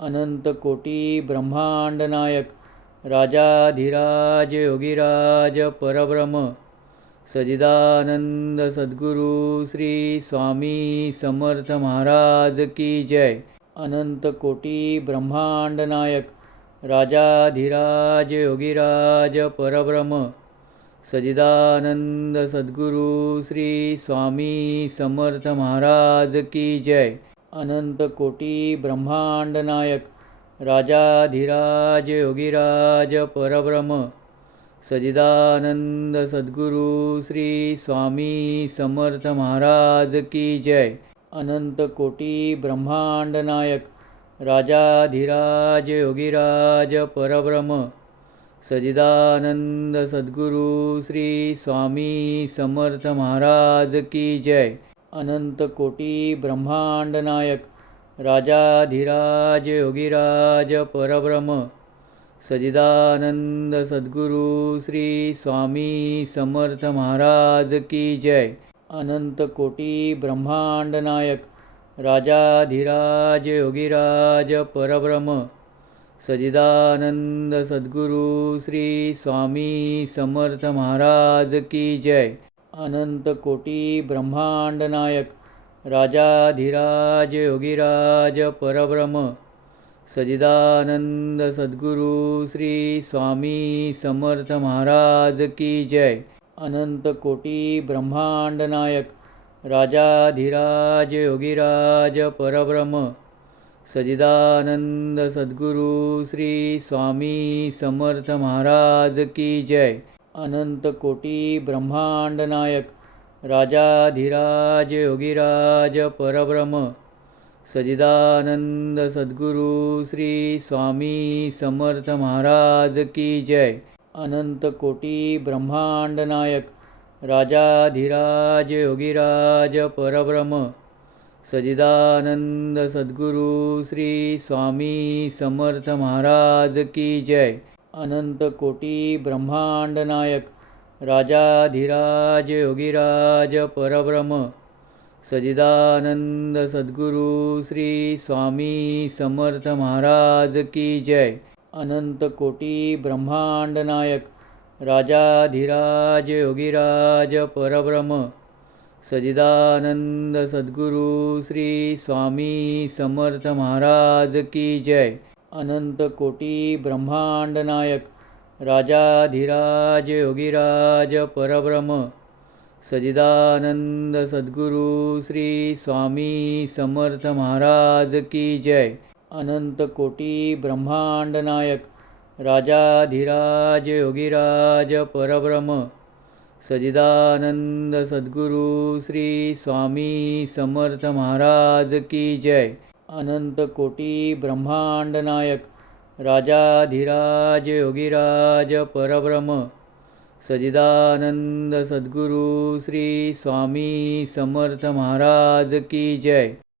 अनंत कोटी ब्रह्मांड नायक राजाधिराज योगीराज परब्रह्म सजिदानंद सद्गुरु श्री स्वामी समर्थ महाराज की जय। अनंत कोटी ब्रह्मांड नायक राजाधिराज योगीराज परब्रह्म सजिदानंद सद्गुरु श्री स्वामी समर्थ महाराज की जय। अनंत कोटी ब्रह्मांड नायक राजाधिराज योगीराज परब्रह्म सजिदानंद सद्गुरु श्री स्वामी समर्थ महाराज की जय। अनंत कोटी ब्रह्मांड नायक राजाधिराज योगीराज परब्रह्म सजिदानंद सद्गुरु श्री स्वामी समर्थ महाराज की जय। अनंत कोटी ब्रह्मांड नायक राजाधिराज योगीराज परब्रह्म सजिदानंद सद्गुरु श्री स्वामी समर्थ महाराज की जय। अनंत कोटी ब्रह्मांड नायक राजाधिराज योगीराज परब्रह्म सजिदानंद सद्गुरु श्री स्वामी समर्थ महाराज की जय। अनंत कोटी ब्रह्मांड नायक राजाधिराज योगीराज परब्रह्म सजिदानंद सद्गुरु श्री स्वामी समर्थ महाराज की जय। अनंत कोटी ब्रह्मांड नायक राजाधिराज योगीराज परब्रह्म सजिदानंद सद्गुरु श्री स्वामी समर्थ महाराज की जय। अनंत कोटी ब्रह्मांड नायक राजाधिराज योगीराज परब्रह्म सजिदानंद सद्गुरु श्री स्वामी समर्थ महाराज की जय। अनंत कोटी ब्रह्मांड नायक राजाधिराज योगीराज परब्रह्म सजिदानंद सद्गुरु श्री स्वामी समर्थ महाराज की जय। अनंत कोटी ब्रह्मांड नायक राजाधिराज योगीराज परब्रह्म सजिदानंद सद्गुरु श्री स्वामी समर्थ महाराज की जय। अनंत कोटी ब्रह्मांड नायक राजाधिराज योगीराज परब्रह्म सजिदानंद सद्गुरु श्री स्वामी समर्थ महाराज की जय। अनंत कोटी ब्रह्मांड नायक राजाधिराज योगीराज परब्रह्म सजिदानंद सद्गुरु श्री स्वामी समर्थ महाराज की जय। अनंत कोटी ब्रह्मांड नायक राजाधिराज योगीराज परब्रह्म सजिदानंद सद्गुरु श्री स्वामी समर्थ महाराज की जय। अनंत कोटी ब्रह्मांड नायक राजाधिराज योगीराज परब्रह्म सजिदानंद सद्गुरु श्री स्वामी समर्थ महाराज की जय।